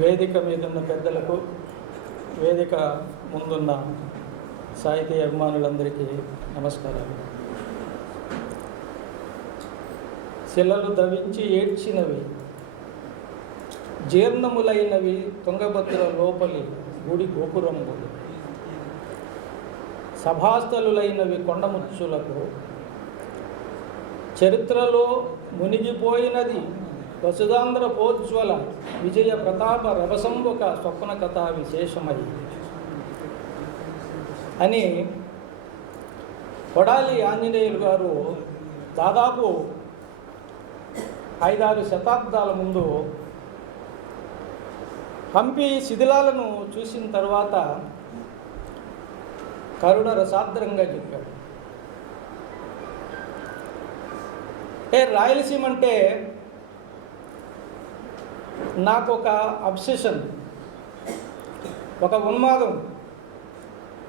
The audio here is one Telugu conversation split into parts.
వేదిక మీదున్న పెద్దలకు, వేదిక ముందున్న సాహితీ అభిమానులందరికీ నమస్కారాలు. శిలలు దవించి ఏడ్చినవి, జీర్ణములైనవి తుంగభద్ర లోపలి గుడి గోపురంబులు, సభాస్థలులైనవి కొండముచ్చులకు, చరిత్రలో మునిగిపోయినది వసుధాంధ్ర పోజ్వల విజయ ప్రతాప రభసంబుక స్వప్న కథా విశేషమై అని కొడాలి ఆంజనేయులు గారు దాదాపు 5-6 శతాబ్దాల ముందు హంపి శిథిలాలను చూసిన తర్వాత కరుణ రసాద్రంగా చెప్పాడు. రాయలసీమ అంటే నాకు ఒక అబ్సెషన్, ఒక ఉన్మాదం,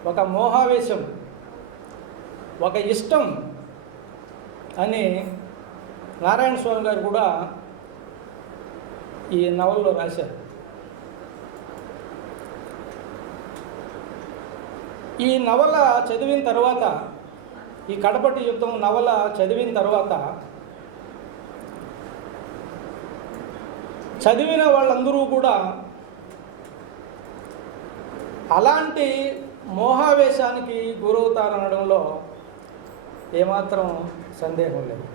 ఒక మోహావేశం, ఒక ఇష్టం అని నారాయణ స్వామి గారు కూడా ఈ నవల్లో రాశారు. ఈ నవల చదివిన తర్వాత, ఈ కడపటి యుద్ధం నవల చదివిన తర్వాత చదివిన వాళ్ళందరూ కూడా అలాంటి మోహావేశానికి గురవుతారనడంలో ఏమాత్రం సందేహం లేదు.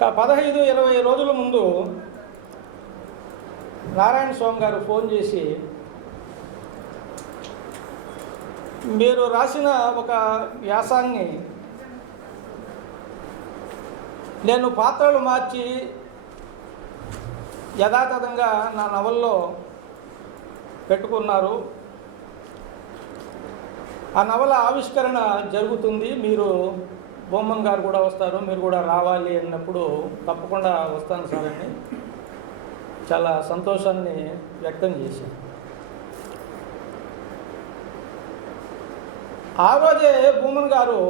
15-20 రోజుల ముందు నారాయణ స్వామి గారు ఫోన్ చేసి, మీరు రాసిన ఒక వ్యాసాన్ని నేను పాత్రలు మార్చి యథాతథంగా నా నవల్లో పెట్టుకున్నారు, ఆ నవల ఆవిష్కరణ జరుగుతుంది, మీరు బొమ్మన్ గారు కూడా వస్తారు, మీరు కూడా రావాలి అన్నప్పుడు తప్పకుండా వస్తాను సార్ అని చాలా సంతోషాన్ని వ్యక్తం చేశాను. ఆ రోజే బొమ్మన్ గారు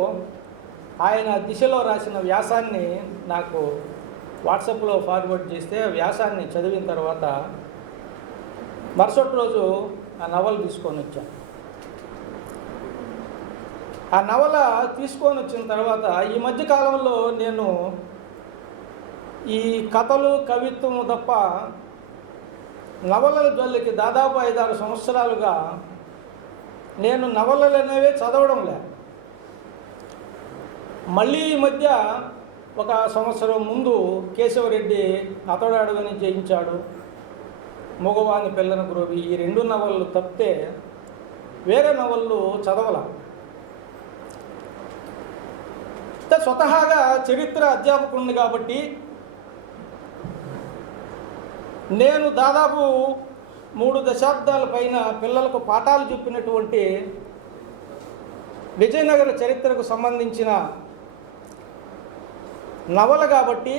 ఆయన దిశలో రాసిన వ్యాసాన్ని నాకు వాట్సాప్లో ఫార్వర్డ్ చేస్తే, వ్యాసాన్ని చదివిన తర్వాత మరుసటి రోజు ఆ నవల తీసుకొని వచ్చాను. ఆ నవల తీసుకొని వచ్చిన తర్వాత ఈ మధ్యకాలంలో నేను ఈ కథలు, కవిత్వం తప్ప నవలల జోలికి దాదాపు 5-6 సంవత్సరాలుగా నేను నవలలు అనేవి చదవడం లే. మళ్ళీ ఈ మధ్య ఒక సంవత్సరం ముందు కేశవరెడ్డి అతడు అడుగుని జయించాడు, మగవాని పిల్లన గురువి, ఈ 2 నవలలు తప్పితే వేరే నవలలు చదవల. స్వతహాగా చరిత్ర అధ్యాపకుడిని కాబట్టి నేను దాదాపు 3 దశాబ్దాల పైన పిల్లలకు పాఠాలు చెప్పినటువంటి విజయనగర చరిత్రకు సంబంధించిన నవల కాబట్టి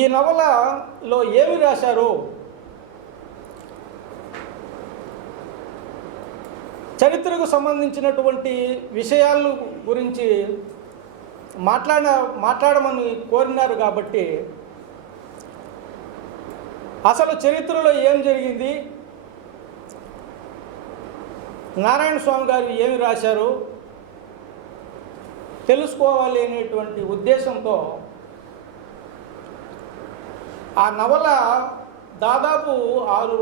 ఈ నవలలో ఏమి రాశారు, చరిత్రకు సంబంధించినటువంటి విషయాల గురించి మాట్లాడమని కోరినారు కాబట్టి అసలు చరిత్రలో ఏం జరిగింది, నారాయణ స్వామి గారు ఏమి రాశారు తెలుసుకోవాలి అనేటువంటి ఉద్దేశంతో ఆ నవల దాదాపు 6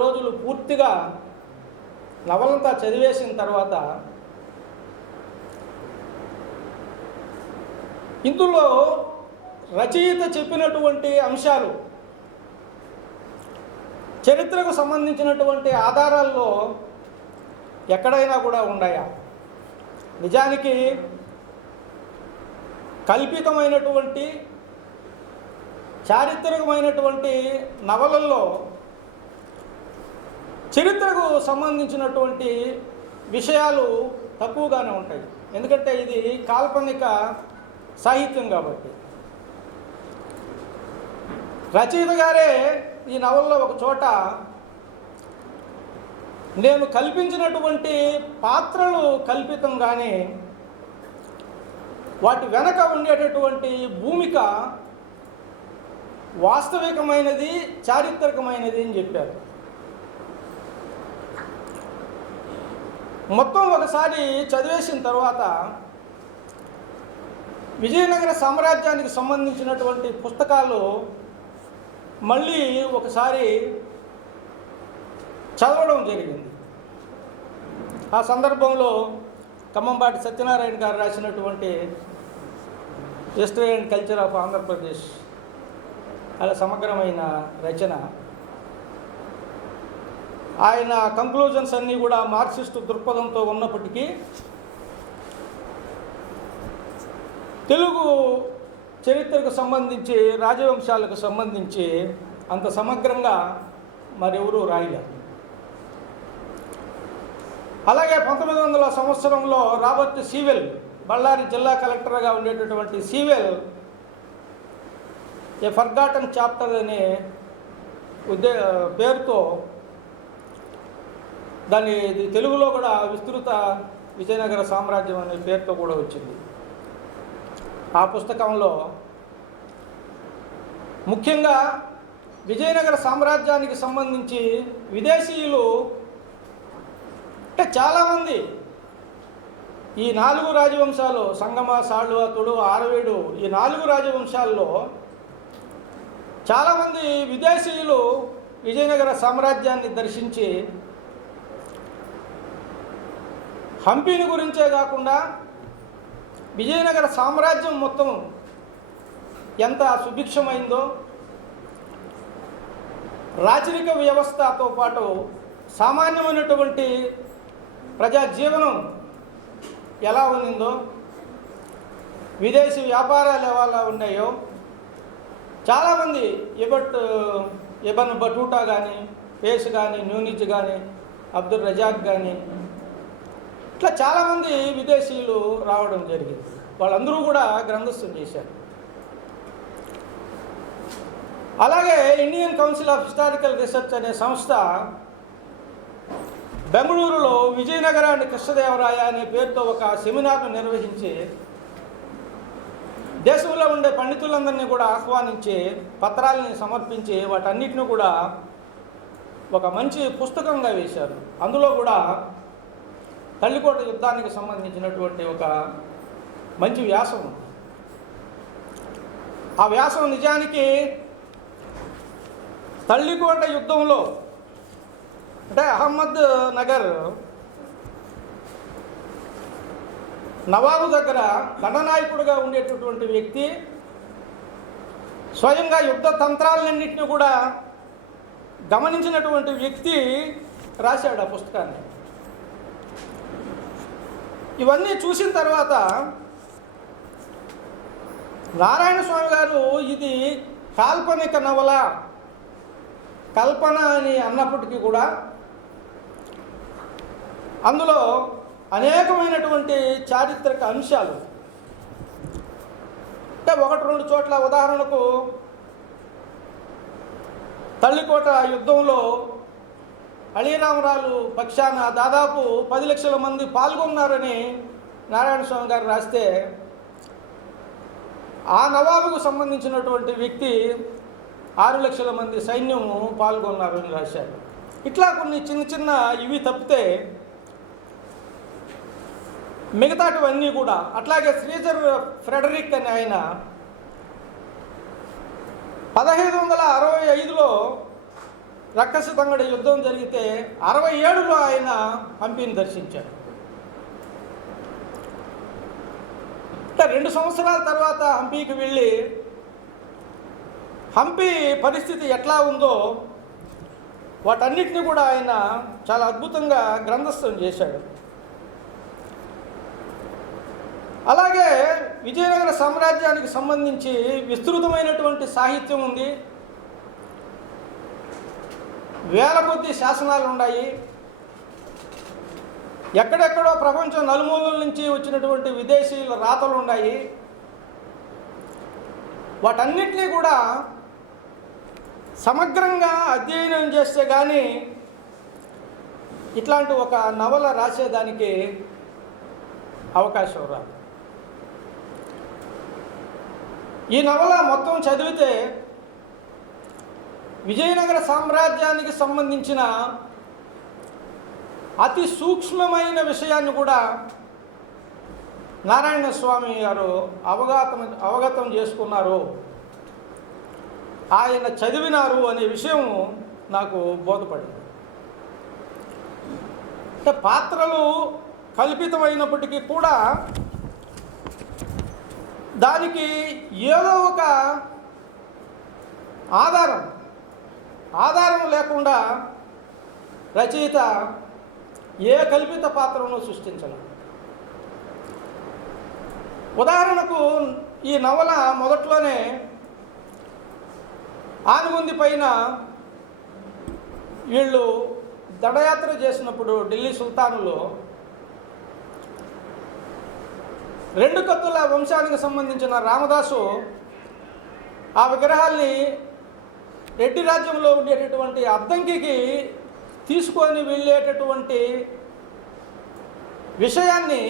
రోజులు పూర్తిగా నవలంతా చదివేసిన తర్వాత ఇందులో రచయిత చెప్పినటువంటి అంశాలు, చరిత్రకు సంబంధించినటువంటి ఆధారాల్లో ఎక్కడైనా కూడా ఉన్నాయా? నిజానికి కల్పితమైనటువంటి చారిత్రకమైనటువంటి నవలల్లో చరిత్రకు సంబంధించినటువంటి విషయాలు తక్కువగానే ఉంటాయి. ఎందుకంటే ఇది కాల్పనిక సాహిత్యం కాబట్టి. రచయిత గారే ఈ నవల్లో ఒక చోట నేను కల్పించినటువంటి పాత్రలు కల్పితం కానీ వాటి వెనక ఉండేటటువంటి భూమిక వాస్తవికమైనది, చారిత్రకమైనది అని చెప్పారు. మొత్తం ఒకసారి చదివేసిన తర్వాత విజయనగర సామ్రాజ్యానికి సంబంధించినటువంటి పుస్తకాలు మళ్ళీ ఒకసారి చదవడం జరిగింది. ఆ సందర్భంలో ఖమ్మంపాటి సత్యనారాయణ గారు రాసినటువంటి history and culture of Andhra Pradesh అలా సమగ్రమైన రచన, ఆయన కంక్లూజన్స్ అన్నీ కూడా మార్క్సిస్టు దృక్పథంతో ఉన్నప్పటికీ తెలుగు చరిత్రకు సంబంధించి, రాజవంశాలకు సంబంధించి అంత సమగ్రంగా మరెవరూ రాయలేరు. అలాగే 1900 సంవత్సరంలో రాబర్ట్ సీవెల్, బళ్ళారి జిల్లా కలెక్టర్గా ఉండేటటువంటి సీవెల్ ఏ ఫర్గాటన్ చాప్టర్ అనే పేరుతో దాన్ని తెలుగులో కూడా విస్తృత విజయనగర సామ్రాజ్యం అనే పేరుతో కూడా వచ్చింది. ఆ పుస్తకంలో ముఖ్యంగా విజయనగర సామ్రాజ్యానికి సంబంధించి విదేశీయులు అంటే చాలామంది ఈ 4 రాజవంశాలు సంగమ, సాళువ, తుళు, ఆరవీడు, ఈ 4 రాజవంశాల్లో చాలామంది విదేశీయులు విజయనగర సామ్రాజ్యాన్ని దర్శించి హంపీని గురించే కాకుండా విజయనగర సామ్రాజ్యం మొత్తం ఎంత సుభిక్షమైందో, రాచరిక వ్యవస్థతో పాటు సామాన్యమైనటువంటి ప్రజా జీవనం ఎలా ఉన్నిందో, విదేశీ వ్యాపారాలు ఎలా ఉన్నాయో చాలామంది ఇబన్ బటూటా కానీ, పేస్ కానీ, న్యూనిజ్ కానీ, అబ్దుల్ రజాక్ కానీ ఇట్లా చాలామంది విదేశీయులు రావడం జరిగింది. వాళ్ళందరూ కూడా గ్రంథస్థం చేశారు. అలాగే Indian council of historical research అనే సంస్థ బెంగళూరులో విజయనగరాన్ని కృష్ణదేవరాయ అనే పేరుతో ఒక సెమినార్ను నిర్వహించి దేశంలో ఉండే పండితులందరినీ కూడా ఆహ్వానించి పత్రాలని సమర్పించి వాటన్నిటిని కూడా ఒక మంచి పుస్తకంగా వేశారు. అందులో కూడా తల్లికోట యుద్ధానికి సంబంధించినటువంటి ఒక మంచి వ్యాసం ఉంది. ఆ వ్యాసం నిజానికి తల్లికోట యుద్ధంలో అంటే అహ్మద్ నగర్ నవాబు దగ్గర దండనాయకుడిగా ఉండేటటువంటి వ్యక్తి స్వయంగా యుద్ధ తంత్రాలన్నింటినీ కూడా గమనించినటువంటి వ్యక్తి రాశాడు ఆ పుస్తకాన్ని. ఇవన్నీ చూసిన తర్వాత నారాయణ స్వామి గారు ఇది కాల్పనిక నవల, కల్పన అని అన్నప్పటికీ కూడా అందులో అనేకమైనటువంటి చారిత్రక అంశాలు అంటే 1-2 చోట్ల ఉదాహరణకు తల్లికోట యుద్ధంలో అలీరామరాలు పక్షాన దాదాపు 10 లక్షల మంది పాల్గొన్నారని నారాయణ స్వామి గారు రాస్తే ఆ నవాబుకు సంబంధించినటువంటి వ్యక్తి 6 లక్షల మంది సైన్యము పాల్గొన్నారని రాశారు. ఇట్లా కొన్ని చిన్న చిన్న ఇవి తప్పితే మిగతాటివన్నీ కూడా అట్లాగే శ్రీజర్ ఫ్రెడరిక్ అని ఆయన 1565లో రక్కస తంగడి యుద్ధం జరిగితే 67లో ఆయన హంపీని దర్శించారు. అంటే 2 సంవత్సరాల తర్వాత హంపీకి వెళ్ళి హంపీ పరిస్థితి ఎట్లా ఉందో వాటన్నిటిని కూడా ఆయన చాలా అద్భుతంగా గ్రంథస్థం చేశాడు. అలాగే విజయనగర సామ్రాజ్యానికి సంబంధించి విస్తృతమైనటువంటి సాహిత్యం ఉంది, వేల కొద్ది శాసనాలు ఉన్నాయి. ఎక్కడెక్కడో ప్రపంచం నలుమూలల నుంచి వచ్చినటువంటి విదేశీయుల రాతలు ఉన్నాయి. వాటన్నిటినీ కూడా సమగ్రంగా అధ్యయనం చేస్తే కానీ ఇట్లాంటి ఒక నవల రాసేదానికి అవకాశం రాదు. ఈ నవల మొత్తం చదివితే విజయనగర సామ్రాజ్యానికి సంబంధించిన అతి సూక్ష్మమైన విషయాన్ని కూడా నారాయణ స్వామి గారు అవగతం చేసుకున్నారు, ఆయన చదివినారు అనే విషయం నాకు బోధపడింది. అంటే పాత్రలు కల్పితమైనప్పటికీ కూడా దానికి ఏదో ఒక ఆధారం లేకుండా రచయిత ఏ కల్పిత పాత్రను సృష్టించలేదు. ఉదాహరణకు ఈ నవల మొదట్లోనే ఆనుగుంది పైన వీళ్ళు దండయాత్ర చేసినప్పుడు ఢిల్లీ సుల్తానులో 2 కత్తుల వంశానికి సంబంధించిన రామదాసు ఆ విగ్రహాల్ని రెడ్డి రాజ్యంలో ఉండేటటువంటి అద్దంకికి తీసుకొని వెళ్ళేటటువంటి విషయాన్ని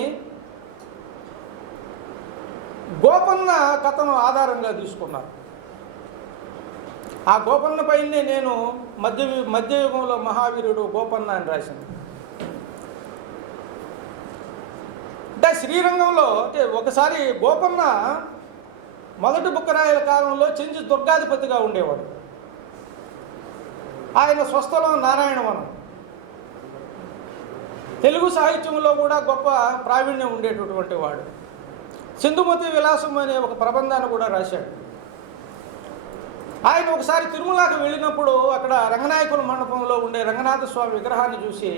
గోపన్న కథను ఆధారంగా తీసుకున్నారు. ఆ గోపన్న పైనే నేను మధ్యయుగంలో మహావీరుడు గోపన్న అని రాసింది. అంటే శ్రీరంగంలో అంటే ఒకసారి గోపన్న మొదటి బుక్కరాయల కాలంలో చెంచి దుర్గాధిపతిగా ఉండేవాడు. ఆయన స్వస్థలం నారాయణవనం. తెలుగు సాహిత్యంలో కూడా గొప్ప ప్రావీణ్యం ఉండేటటువంటి వాడు. సింధుమతి విలాసం అనే ఒక ప్రబంధాన్ని కూడా రాశాడు. ఆయన ఒకసారి తిరుమలకు వెళ్ళినప్పుడు అక్కడ రంగనాయకుల మండపంలో ఉండే రంగనాథ స్వామి విగ్రహాన్ని చూసి,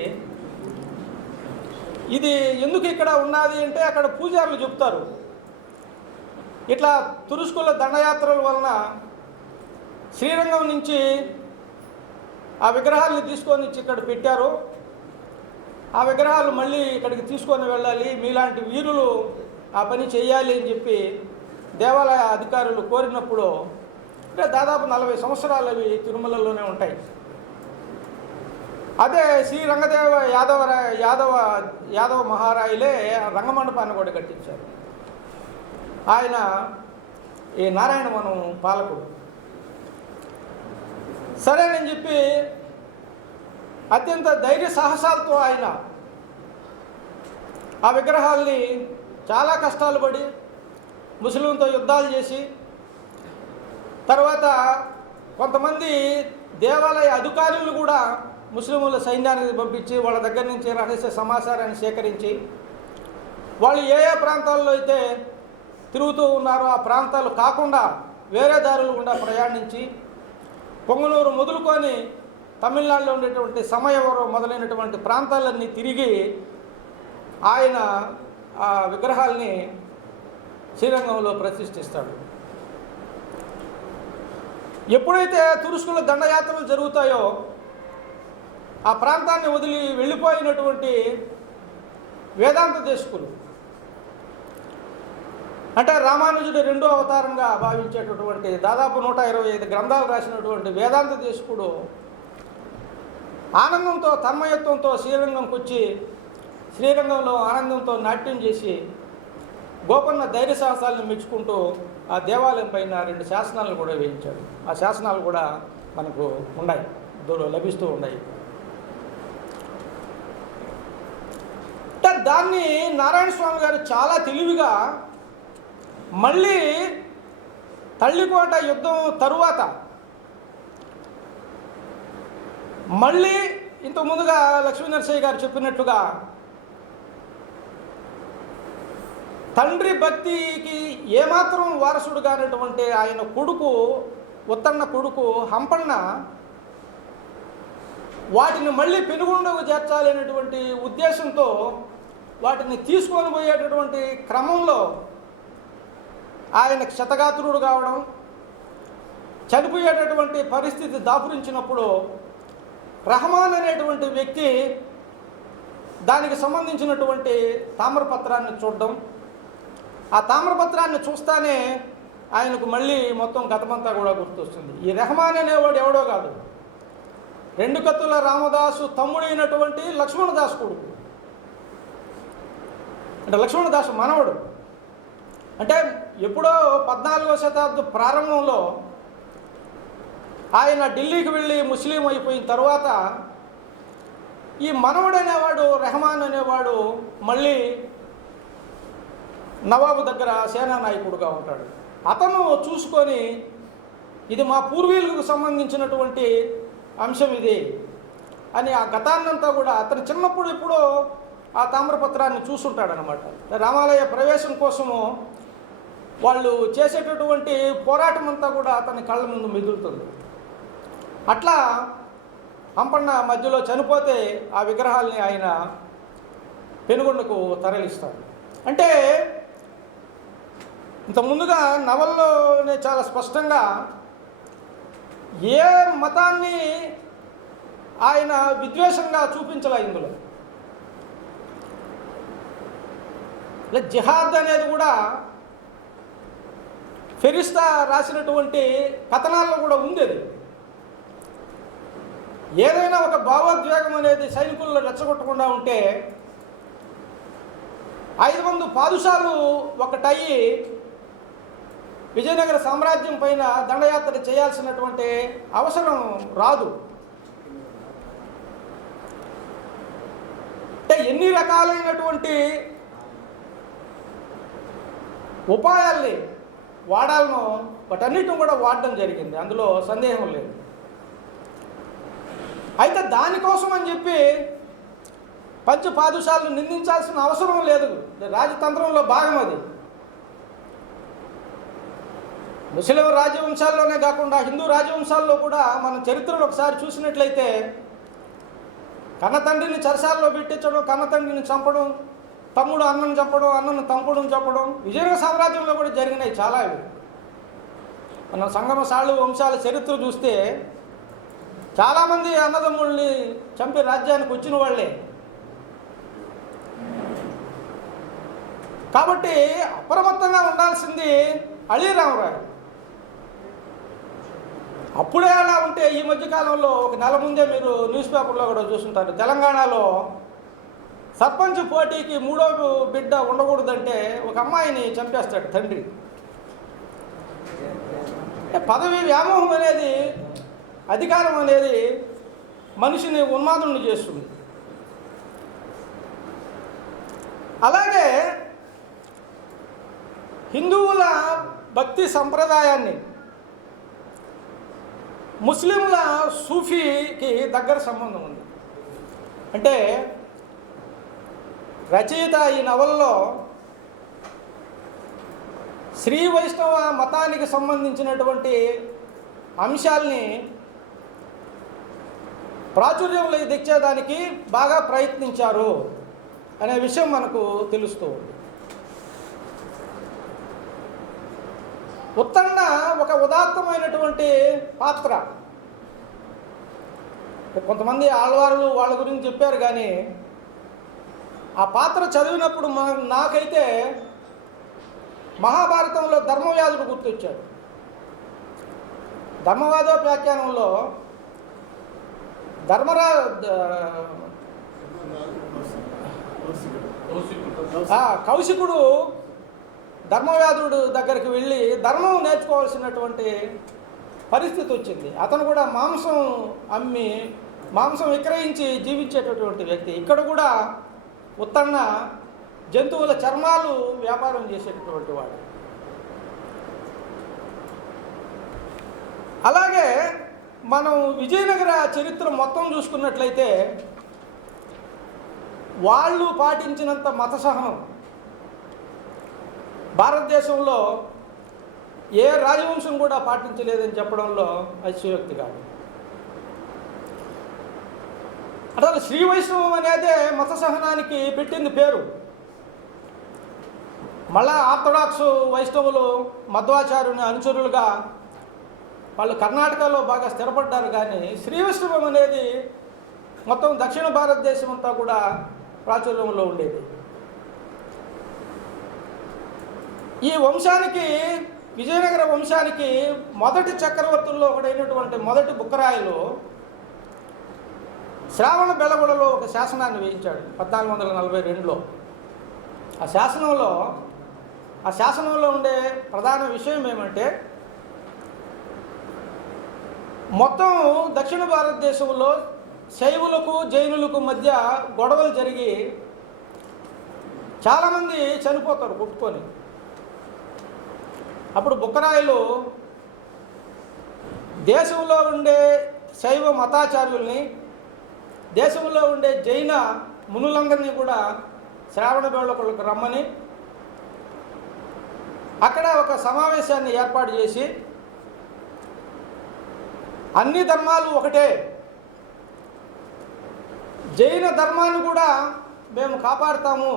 ఇది ఎందుకు ఇక్కడ ఉన్నది అంటే అక్కడ పూజారులు చెప్తారు, ఇట్లా తురుష్కుల దండయాత్రల వలన శ్రీరంగం నుంచి ఆ విగ్రహాలను తీసుకొని వచ్చి ఇక్కడ పెట్టారు, ఆ విగ్రహాలు మళ్ళీ ఇక్కడికి తీసుకొని వెళ్ళాలి, మీలాంటి వీరులు ఆ పని చేయాలి అని చెప్పి దేవాలయ అధికారులు కోరినప్పుడు, అంటే దాదాపు 40 సంవత్సరాలు అవి తిరుమలలోనే ఉంటాయి. అదే శ్రీ రంగదేవ యాదవ మహారాయులే రంగమండపాన్ని కూడా కట్టించారు. ఆయన ఈ నారాయణవనం పాలకుడు. సరేనని చెప్పి అత్యంత ధైర్య సాహసాలతో ఆయన ఆ విగ్రహాల్ని చాలా కష్టాలు పడి ముస్లింలతో యుద్ధాలు చేసి, తర్వాత కొంతమంది దేవాలయ అధికారులు కూడా ముస్లింల సైన్యానికి పంపించి వాళ్ళ దగ్గర నుంచి రహస్య సమాచారాన్ని సేకరించి వాళ్ళు ఏ ఏ ప్రాంతాల్లో అయితే తిరుగుతూ ఉన్నారో ఆ ప్రాంతాలు కాకుండా వేరే దారులు గుండా ప్రయాణించి పొంగనూరు మొదలుకొని తమిళనాడులో ఉండేటువంటి సమయవరం మొదలైనటువంటి ప్రాంతాలన్నీ తిరిగి ఆయన ఆ విగ్రహాల్ని శ్రీరంగంలో ప్రతిష్ఠిస్తాడు. ఎప్పుడైతే తురుష్కుల దండయాత్రలు జరుగుతాయో ఆ ప్రాంతాన్ని వదిలి వెళ్ళిపోయినటువంటి వేదాంత దేశకులు, అంటే రామానుజుడు 2వ అవతారంగా భావించేటటువంటి దాదాపు 125 గ్రంథాలు రాసినటువంటి వేదాంత దేశకుడు ఆనందంతో తన్మయత్వంతో శ్రీరంగంకి వచ్చి శ్రీరంగంలో ఆనందంతో నాట్యం చేసి గోపన్న ధైర్య సాహసాలను మెచ్చుకుంటూ ఆ దేవాలయం పైన 2 శాసనాలను కూడా వేయించాడు. ఆ శాసనాలు కూడా మనకు ఉన్నాయి, లభిస్తూ ఉన్నాయి. దాన్ని నారాయణ స్వామి గారు చాలా తెలివిగా మళ్ళీ తల్లికోట యుద్ధం తరువాత మళ్ళీ ఇంతకుముందుగా లక్ష్మీనరసయ్య గారు చెప్పినట్టుగా తండ్రి భక్తికి ఏమాత్రం వారసుడు కానటువంటి ఆయన కొడుకు ఉత్తన్న కొడుకు హంపన్న వాటిని మళ్ళీ పెనుగొండకు చేర్చాలనేటువంటి ఉద్దేశంతో వాటిని తీసుకొని పోయేటటువంటి క్రమంలో ఆయన క్షతగాత్రుడు కావడం, చనిపోయేటటువంటి పరిస్థితి దాపురించినప్పుడు రహమాన్ అనేటువంటి వ్యక్తి దానికి సంబంధించినటువంటి తామ్రపత్రాన్ని చూడడం, ఆ తామ్రపత్రాన్ని చూస్తానే ఆయనకు మళ్ళీ మొత్తం గతమంతా కూడా గుర్తొస్తుంది. ఈ రెహమాన్ అనేవాడు ఎవడో కాదు, 2 కత్తుల రామదాసు తమ్ముడైనటువంటి లక్ష్మణదాసు కొడుకు, అంటే లక్ష్మణదాసు మనవడు. అంటే ఎప్పుడో 14వ శతాబ్దం ప్రారంభంలో ఆయన ఢిల్లీకి వెళ్ళి ముస్లిం అయిపోయిన తర్వాత ఈ మనవడు అనేవాడు రెహమాన్ అనేవాడు మళ్ళీ నవాబు దగ్గర సేనా నాయకుడుగా ఉంటాడు. అతను చూసుకొని ఇది మా పూర్వీకులకు సంబంధించినటువంటి అంశం ఇది అని ఆ గతాన్నంతా కూడా అతను చిన్నప్పుడు ఎప్పుడో ఆ తామ్రపత్రాన్ని చూసుంటాడనమాట. రామాలయ ప్రవేశం కోసము వాళ్ళు చేసేటటువంటి పోరాటం అంతా కూడా అతని కళ్ళ ముందు మెదులుతుంది. అట్లా హంపన్న మధ్యలో చనిపోతే ఆ విగ్రహాల్ని ఆయన పెనుగొండకు తరలిస్తాడు. అంటే ఇంత ముందుగా నవల్లోనే చాలా స్పష్టంగా ఏ మతాన్ని ఆయన విద్వేషంగా చూపించలే. ఇందులో జిహాద్ అనేది కూడా ఫెరిస్తా రాసినటువంటి కథనాల్లో కూడా ఉంది. అది ఏదైనా ఒక భావోద్వేగం అనేది సైనికుల్లో రెచ్చగొట్టకుండా ఉంటే 500 పాదుషాలు ఒకటయ్యి విజయనగర సామ్రాజ్యం పైన దండయాత్ర చేయాల్సినటువంటి అవసరం రాదు. అంటే ఎన్ని రకాలైనటువంటి ఉపాయాల్ని వాడాలనో వాటన్నిటిని కూడా వాడడం జరిగింది, అందులో సందేహం లేదు. అయితే దానికోసం అని చెప్పి పంచపాదుషాలను నిందించాల్సిన అవసరం లేదు. రాజతంత్రంలో భాగం అది. ముస్లిం రాజవంశాల్లోనే కాకుండా హిందూ రాజవంశాల్లో కూడా మనం చరిత్రను ఒకసారి చూసినట్లయితే కన్నతండ్రిని చెరసాల్లో పెట్టించడం, కన్నతండ్రిని చంపడం, తమ్ముడు అన్నను చంపడం, అన్నను తమ్ముడుని చంపడం విజయనగర సామ్రాజ్యంలో కూడా జరిగినాయి చాలా. ఇవి మన సంగమ సాళు వంశాల చరిత్ర చూస్తే చాలామంది అన్నదమ్ముల్ని చంపి రాజ్యానికి వచ్చిన వాళ్ళే. కాబట్టి అప్రమత్తంగా ఉండాల్సింది అలీరామరాయ్. అప్పుడే అలా ఉంటే ఈ మధ్యకాలంలో ఒక నెల ముందే మీరు న్యూస్ పేపర్లో కూడా చూస్తుంటారు, తెలంగాణలో సర్పంచ్ పోటీకి 3వ బిడ్డ ఉండకూడదంటే ఒక అమ్మాయిని చంపేస్తాడు తండ్రి. పదవి వ్యామోహం అనేది, అధికారం అనేది మనిషిని ఉన్మాదుని చేస్తుంది. అలాగే హిందువుల భక్తి సంప్రదాయాన్ని ముస్లింల సూఫీకి దగ్గర సంబంధం ఉంది. అంటే రచయిత ఈ నవల్లో శ్రీ వైష్ణవ మతానికి సంబంధించినటువంటి అంశాల్ని ప్రాచుర్యంలో తెచ్చేదానికి బాగా ప్రయత్నించారు అనే విషయం మనకు తెలుస్తూ ఉంది. ఉత్తన్న ఒక ఉదాత్తమైనటువంటి పాత్ర. కొంతమంది ఆళ్వారులు వాళ్ళ గురించి చెప్పారు, కానీ ఆ పాత్ర చదివినప్పుడు నాకైతే మహాభారతంలో ధర్మవ్యాధుడు గుర్తొచ్చాడు. ధర్మవాదోపాఖ్యానంలో కౌశికుడు ధర్మవ్యాధుడు దగ్గరికి వెళ్ళి ధర్మం నేర్చుకోవాల్సినటువంటి పరిస్థితి వచ్చింది. అతను కూడా మాంసం విక్రయించి జీవించేటటువంటి వ్యక్తి. ఇక్కడ కూడా ఉత్తన్న జంతువుల చర్మాలు వ్యాపారం చేసేటటువంటి వాడు. అలాగే మనం విజయనగర చరిత్ర మొత్తం చూసుకున్నట్లయితే వాళ్ళు పాటించినంత మత సహనం భారతదేశంలో ఏ రాజవంశం కూడా పాటించలేదని చెప్పడంలో అతిశయోక్తి కాదు. అసలు శ్రీ వైష్ణవం అనేదే మత సహనానికి పెట్టింది పేరు. మళ్ళా ఆర్థడాక్స్ వైష్ణవులు మధ్వాచార్యుని అనుచరులుగా వాళ్ళు కర్ణాటకలో బాగా స్థిరపడ్డారు, కానీ శ్రీ వైష్ణవం అనేది మొత్తం దక్షిణ భారతదేశం అంతా కూడా ప్రాచుర్యంలో ఉండేది. ఈ వంశానికి, విజయనగర వంశానికి మొదటి చక్రవర్తుల్లో ఒకటైనటువంటి మొదటి బుక్కరాయలు శ్రావణ బెళగొడలో ఒక శాసనాన్ని వేయించాడు 1442లో. ఆ శాసనంలో ఆ శాసనంలో ఉండే ప్రధాన విషయం ఏమంటే, మొత్తం దక్షిణ భారతదేశంలో శైవులకు జైనులకు మధ్య గొడవలు జరిగి చాలామంది చనిపోతారు కొట్టుకొని. అప్పుడు బుక్కరాయలు దేశంలో ఉండే శైవ మతాచార్యుల్ని, దేశంలో ఉండే జైన మునులందరినీ కూడా శ్రావణ బెళ్ళకులకు రమ్మని అక్కడ ఒక సమావేశాన్ని ఏర్పాటు చేసి, అన్ని ధర్మాలు ఒకటే, జైన ధర్మాన్ని కూడా మేము కాపాడుతాము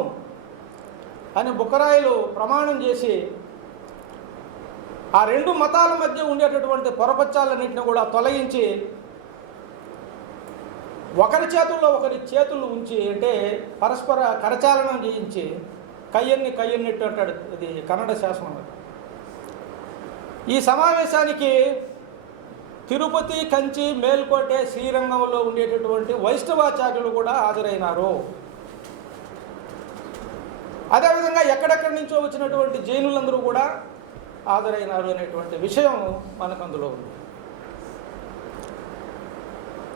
అని బుక్కరాయలు ప్రమాణం చేసి ఆ రెండు మతాల మధ్య ఉండేటటువంటి పొరపచ్చాలన్నింటినీ కూడా తొలగించి ఒకరి చేతుల్లో ఒకరి చేతులు ఉంచి, అంటే పరస్పర కరచాలనం చేయించి కయ్యన్నట్టు అంటాడు, ఇది కన్నడ శాసనం. ఈ సమావేశానికి తిరుపతి, కంచి, మేల్కోటె, శ్రీరంగంలో ఉండేటటువంటి వైష్ణవాచార్యులు కూడా హాజరైనారు. అదేవిధంగా ఎక్కడెక్కడి నుంచో వచ్చినటువంటి జైనులందరూ కూడా హాజరైనారు అనేటువంటి విషయం మనకు అందులో ఉంది.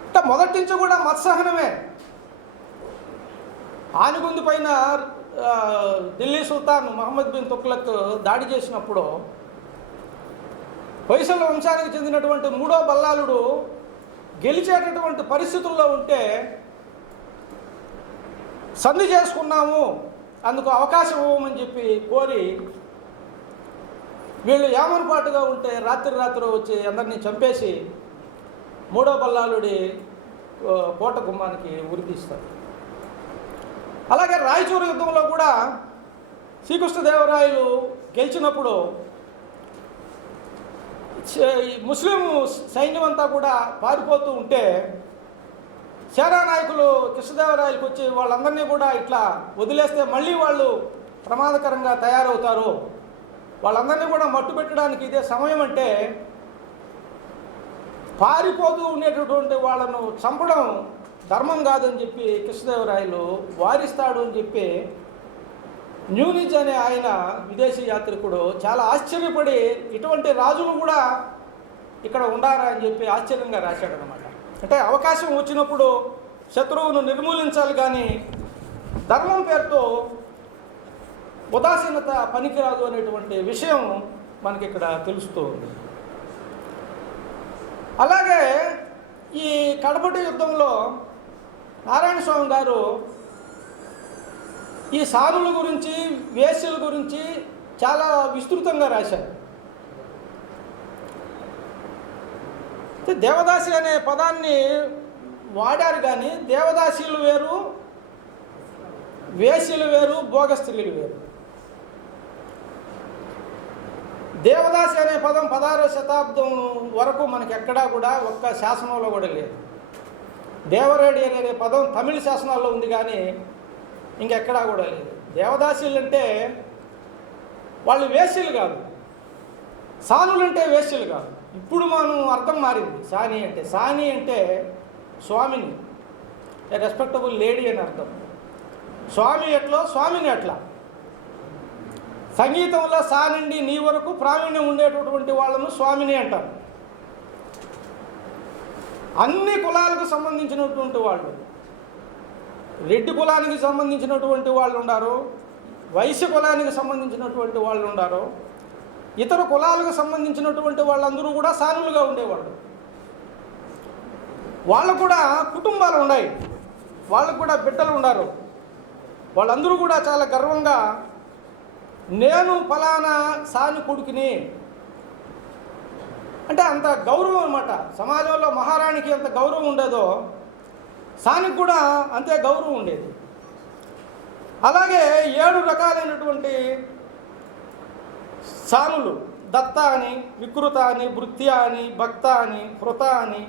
అంటే మొదటి నుంచి కూడా మత్సహనమే. ఆనిగుంది పైన ఢిల్లీ సుల్తాన్ మహమ్మద్ బిన్ తుగ్లక్ దాడి చేసినప్పుడు హొయసల వంశానికి చెందినటువంటి మూడో బల్లాలుడు గెలిచేటటువంటి పరిస్థితుల్లో ఉంటే సంధి చేసుకున్నాము, అందుకు అవకాశం ఇవ్వమని చెప్పి కోరి, వీళ్ళు ఏమరపాటుగా ఉంటే రాత్రి వచ్చి అందరినీ చంపేసి మూడో బల్లాలుడి కోట గుమ్మానికి ఉరితీస్తారు. అలాగే రాయచూరు యుద్ధంలో కూడా శ్రీకృష్ణదేవరాయలు గెలిచినప్పుడు ముస్లిం సైన్యం అంతా కూడా పారిపోతూ ఉంటే సేనానాయకులు కృష్ణదేవరాయలకు వచ్చి వాళ్ళందరినీ కూడా ఇట్లా వదిలేస్తే మళ్ళీ వాళ్ళు ప్రమాదకరంగా తయారవుతారు, వాళ్ళందరినీ కూడా మట్టు పెట్టడానికి ఇదే సమయం అంటే పారిపోతూ ఉండేటటువంటి వాళ్ళను చంపడం ధర్మం కాదని చెప్పి కృష్ణదేవరాయలు వారిస్తాడు అని చెప్పి న్యూనిజ్ అనే ఆయన విదేశీ యాత్రికుడు చాలా ఆశ్చర్యపడి, ఇటువంటి రాజులు కూడా ఇక్కడ ఉండారా అని చెప్పి ఆశ్చర్యంగా రాశాడనమాట. అంటే అవకాశం వచ్చినప్పుడు శత్రువును నిర్మూలించాలి, కానీ ధర్మం పేరుతో ఉదాసీనత పనికిరాదు అనేటువంటి విషయం మనకి ఇక్కడ తెలుస్తూ ఉంది. అలాగే ఈ కడపటి యుద్ధంలో నారాయణ స్వామి గారు ఈ సానుల గురించి, వేశ్యల గురించి చాలా విస్తృతంగా రాశారు. దేవదాసి అనే పదాన్ని వాడారు, కానీ దేవదాసీలు వేరు, వేశ్యలు వేరు, భోగస్త్రీలు వేరు. దేవదాసి అనే పదం 16వ శతాబ్దం వరకు మనకి ఎక్కడా కూడా ఒక్క శాసనంలో కూడా లేదు. దేవరేడి అనే పదం తమిళ శాసనాల్లో ఉంది, కానీ ఇంకెక్కడా కూడా లేదు. దేవదాసీలు అంటే వాళ్ళు వేశ్యలు కాదు, సానులు అంటే వేశ్యలు కాదు. ఇప్పుడు మనం అర్థం మారింది. సాని అంటే స్వామిని, రెస్పెక్టబుల్ లేడీ అని అర్థం. స్వామి ఎట్లో స్వామిని ఎట్లా. సంగీతంలో సా నుండి నీ వరకు ప్రావీణ్యం ఉండేటటువంటి వాళ్ళను స్వామిని అంటారు. అన్ని కులాలకు సంబంధించినటువంటి వాళ్ళు, రెడ్డి కులానికి సంబంధించినటువంటి వాళ్ళు ఉన్నారు, వైశ్య కులానికి సంబంధించినటువంటి వాళ్ళు ఉన్నారు, ఇతర కులాలకు సంబంధించినటువంటి వాళ్ళందరూ కూడా సానులుగా ఉండేవాళ్ళు. వాళ్ళకు కూడా కుటుంబాలు ఉన్నాయి, వాళ్ళకు కూడా బిడ్డలు ఉన్నారు. వాళ్ళందరూ కూడా చాలా గర్వంగా నేను ఫలానా సాని కొడుకుని అంటే అంత గౌరవం అన్నమాట. సమాజంలో మహారాణికి ఎంత గౌరవం ఉండేదో సానికి కూడా అంతే గౌరవం ఉండేది. అలాగే 7 రకాలైనటువంటి సానులు, దత్త అని, వికృత అని, భృత్య అని, భక్త అని, హృత అని,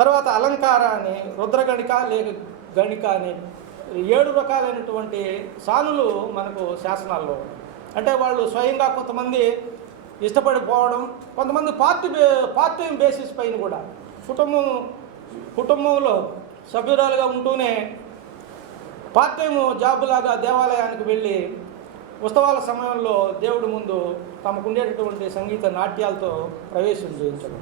తర్వాత అలంకార అని, రుద్రగణిక లేక గణిక అని 7 రకాలైనటువంటి సానులు మనకు శాసనాల్లో. అంటే వాళ్ళు స్వయంగా కొంతమంది ఇష్టపడిపోవడం, కొంతమంది పార్ట్ టైం బేసిస్ పైన కూడా కుటుంబంలో సభ్యురాలుగా ఉంటూనే పార్ట్ టైం జాబ్ లాగా దేవాలయానికి వెళ్ళి ఉత్సవాల సమయంలో దేవుడి ముందు తమకుండేటటువంటి సంగీత నాట్యాలతో ప్రవేశం చేయించడం.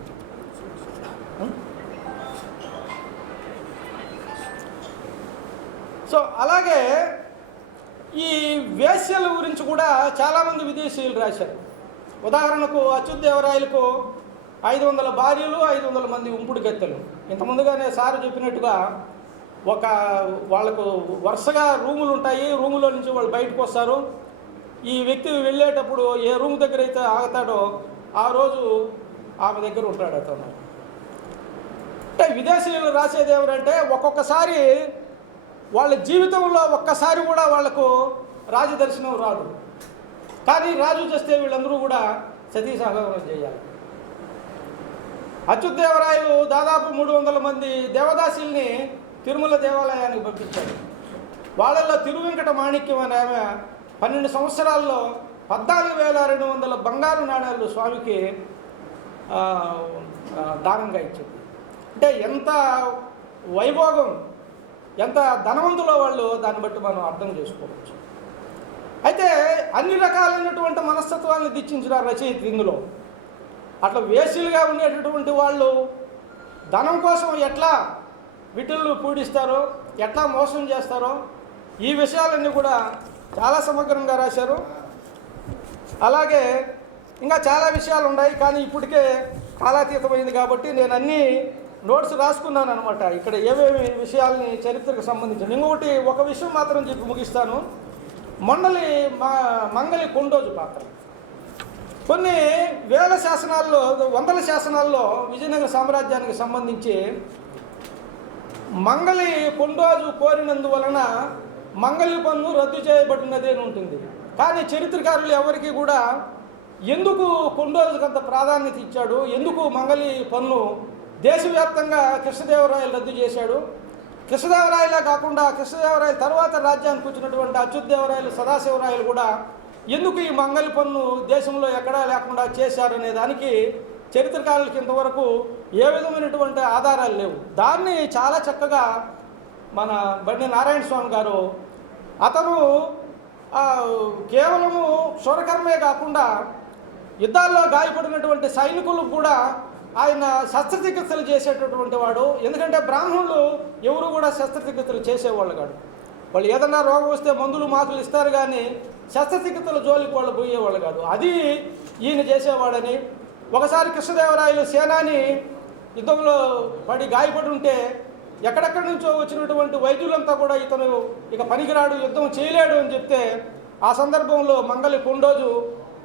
సో అలాగే ఈ వేశ్యల గురించి కూడా చాలామంది విదేశీయులు రాశారు. ఉదాహరణకు అచ్యుతదేవరాయలకు 500 భార్యలు, 500 మంది ఉంపుడు గత్తెలు. ఇంతకుముందుగానే సార్ చెప్పినట్టుగా వాళ్ళకు వరుసగా రూములు ఉంటాయి. రూములో నుంచి వాళ్ళు బయటకు వస్తారు. ఈ వ్యక్తి వెళ్ళేటప్పుడు ఏ రూమ్ దగ్గర అయితే ఆగుతాడో ఆ రోజు ఆమె దగ్గర ఉంటాడు అతను. అంటే విదేశీయులు రాసేది ఏమంటే ఒక్కొక్కసారి వాళ్ళ జీవితంలో ఒక్కసారి కూడా వాళ్లకు రాజు దర్శనం రాదు. కానీ రాజు చేస్తే వీళ్ళందరూ కూడా సతీ సహగమనం చేయాలి. అచ్యుతదేవరాయలు దాదాపు 300 మంది దేవదాసుల్ని తిరుమల దేవాలయానికి పంపించాడు. వాళ్ళల్లో తిరువెంకట మాణిక్యం అనే ఆమె 12 సంవత్సరాల్లో 14,200 బంగారు నాణ్యాలు స్వామికి దానంగా ఇచ్చింది. అంటే ఎంత వైభోగం, ఎంత ధనవంతులో వాళ్ళు, దాన్ని బట్టి మనం అర్థం చేసుకోవచ్చు. అయితే అన్ని రకాలైనటువంటి మనస్తత్వాన్ని దిచ్చించిన రచయిత ఇందులో. అట్లా వేసులుగా ఉండేటటువంటి వాళ్ళు ధనం కోసం ఎట్లా విటులను పూడిస్తారో, ఎట్లా మోసం చేస్తారో, ఈ విషయాలన్నీ కూడా చాలా సమగ్రంగా రాశారు. అలాగే ఇంకా చాలా విషయాలు ఉన్నాయి, కానీ ఇప్పటికే కాలాతీతమైంది కాబట్టి నేను అన్నీ నోట్స్ రాసుకున్నాను అనమాట. ఇక్కడ ఏమేమి విషయాలని చరిత్రకు సంబంధించిన. ఇంకొకటి ఒక విషయం మాత్రం చెప్పి ముగిస్తాను. మంగలి కొండోజు పాత్ర కొన్ని వేల శాసనాల్లో, వందల శాసనాల్లో విజయనగర సామ్రాజ్యానికి సంబంధించి మంగలి కొండోజు కోరినందువలన మంగలి పన్ను రద్దు చేయబడినది అని ఉంటుంది. కానీ చరిత్రకారులు ఎవరికి కూడా ఎందుకు కొండోజుకు అంత ప్రాధాన్యత ఇచ్చాడు, ఎందుకు మంగలి పన్ను దేశవ్యాప్తంగా కృష్ణదేవరాయలు రద్దు చేశాడు, కృష్ణదేవరాయలే కాకుండా కృష్ణదేవరాయల తర్వాత రాజ్యానికి వచ్చినటువంటి అచ్యుతదేవరాయలు, సదాశివరాయలు కూడా ఎందుకు ఈ మంగలి పన్ను దేశంలో ఎక్కడా లేకుండా చేశారనే దానికి చరిత్రకారులకి ఇంతవరకు ఏ విధమైనటువంటి ఆధారాలు లేవు. దాన్ని చాలా చక్కగా మన బండి నారాయణ స్వామి గారు, అతను కేవలము క్షురకర్మే కాకుండా యుద్ధాల్లో గాయపడినటువంటి సైనికులకు కూడా ఆయన శస్త్రచికిత్సలు చేసేటటువంటి వాడు. ఎందుకంటే బ్రాహ్మణులు ఎవరు కూడా శస్త్రచికిత్సలు చేసేవాళ్ళు కాదు. వాళ్ళు ఏదన్నా రోగం వస్తే మందులు మాకులు ఇస్తారు, కానీ శస్త్రచికిత్సల జోలికి వాళ్ళు పోయేవాళ్ళు కాదు. అది ఈయన చేసేవాడని. ఒకసారి కృష్ణదేవరాయలు సేనాని యుద్ధంలో పడి గాయపడి ఉంటే ఎక్కడెక్కడి నుంచో వచ్చినటువంటి వైద్యులంతా కూడా ఇతను ఇక పనికిరాడు, యుద్ధం చేయలేడు అని చెప్తే ఆ సందర్భంలో మంగలి కొండోజు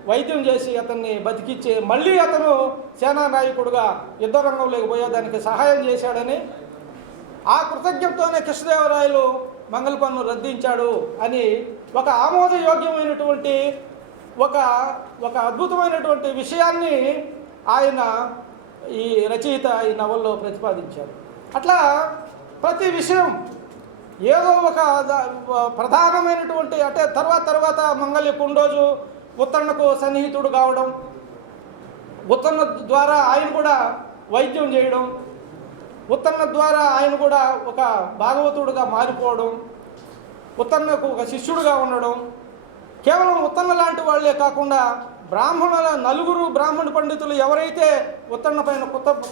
వైద్యం చేసి అతన్ని బతికిచ్చి మళ్ళీ అతను సేనా నాయకుడుగా యుద్ధ రంగంలోకి పోయేదానికి సహాయం చేశాడని, ఆ కృతజ్ఞతతోనే కృష్ణదేవరాయలు మంగళ పన్ను రద్దించాడు అని ఒక ఆమోదయోగ్యమైనటువంటి ఒక అద్భుతమైనటువంటి విషయాన్ని ఆయన ఈ రచయిత ఈ నవల్లో ప్రతిపాదించారు. అట్లా ప్రతి విషయం ఏదో ఒక ప్రధానమైనటువంటి, అంటే తర్వాత మంగలి కొండోజు ఉత్తరణకు సన్నిహితుడు కావడం, ఉత్తరణ ద్వారా ఆయన కూడా వైద్యం చేయడం, ఉత్తరణ ద్వారా ఆయన కూడా ఒక భాగవతుడుగా మారిపోవడం, ఉత్తరణకు ఒక శిష్యుడుగా ఉండడం. కేవలం ఉత్తరణ లాంటి వాళ్ళే కాకుండా నలుగురు బ్రాహ్మణ పండితులు ఎవరైతే ఉత్తరణ పైన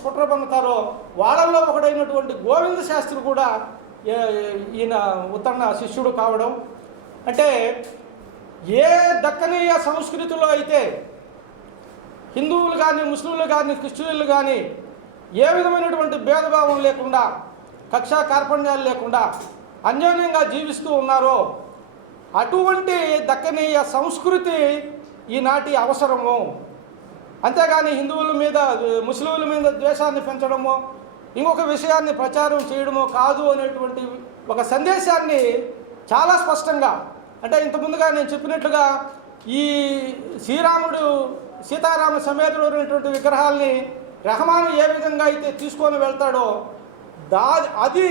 కుట్ర పన్నుతారో వాళ్ళల్లో ఒకడైనటువంటి గోవింద శాస్త్రి కూడా ఈయన ఉత్తరణ శిష్యుడు కావడం. అంటే ఏ దక్కనీయ సంస్కృతిలో అయితే హిందువులు కానీ, ముస్లింలు కానీ, క్రిస్టియన్లు కానీ ఏ విధమైనటువంటి భేదభావం లేకుండా, కక్షా కార్పణ్యాలు లేకుండా అన్యోన్యంగా జీవిస్తూ ఉన్నారో అటువంటి దక్కనీయ సంస్కృతి ఈనాటి అవసరము. అంతేగాని హిందువుల మీద, ముస్లింల మీద ద్వేషాన్ని పెంచడమో, ఇంకొక విషయాన్ని ప్రచారం చేయడమో కాదు అనేటువంటి ఒక సందేశాన్ని చాలా స్పష్టంగా, అంటే ఇంతకుముందుగా నేను చెప్పినట్లుగా ఈ శ్రీరాముడు సీతారామ సమేతుడు అనేటువంటి విగ్రహాల్ని రెహమాన్ ఏ విధంగా అయితే తీసుకొని వెళ్తాడో అది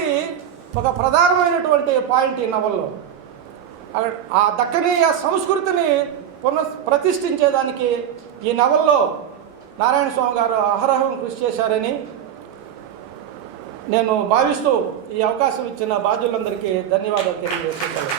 ఒక ప్రధానమైనటువంటి పాయింట్ ఈ నవల్లో. ఆ దక్కనీయ సంస్కృతిని ప్రతిష్ఠించేదానికి ఈ నవల్లో నారాయణ స్వామి గారు అహరహం కృషి చేశారని నేను భావిస్తూ ఈ అవకాశం ఇచ్చిన బాధ్యులందరికీ ధన్యవాదాలు తెలియజేస్తున్నాను.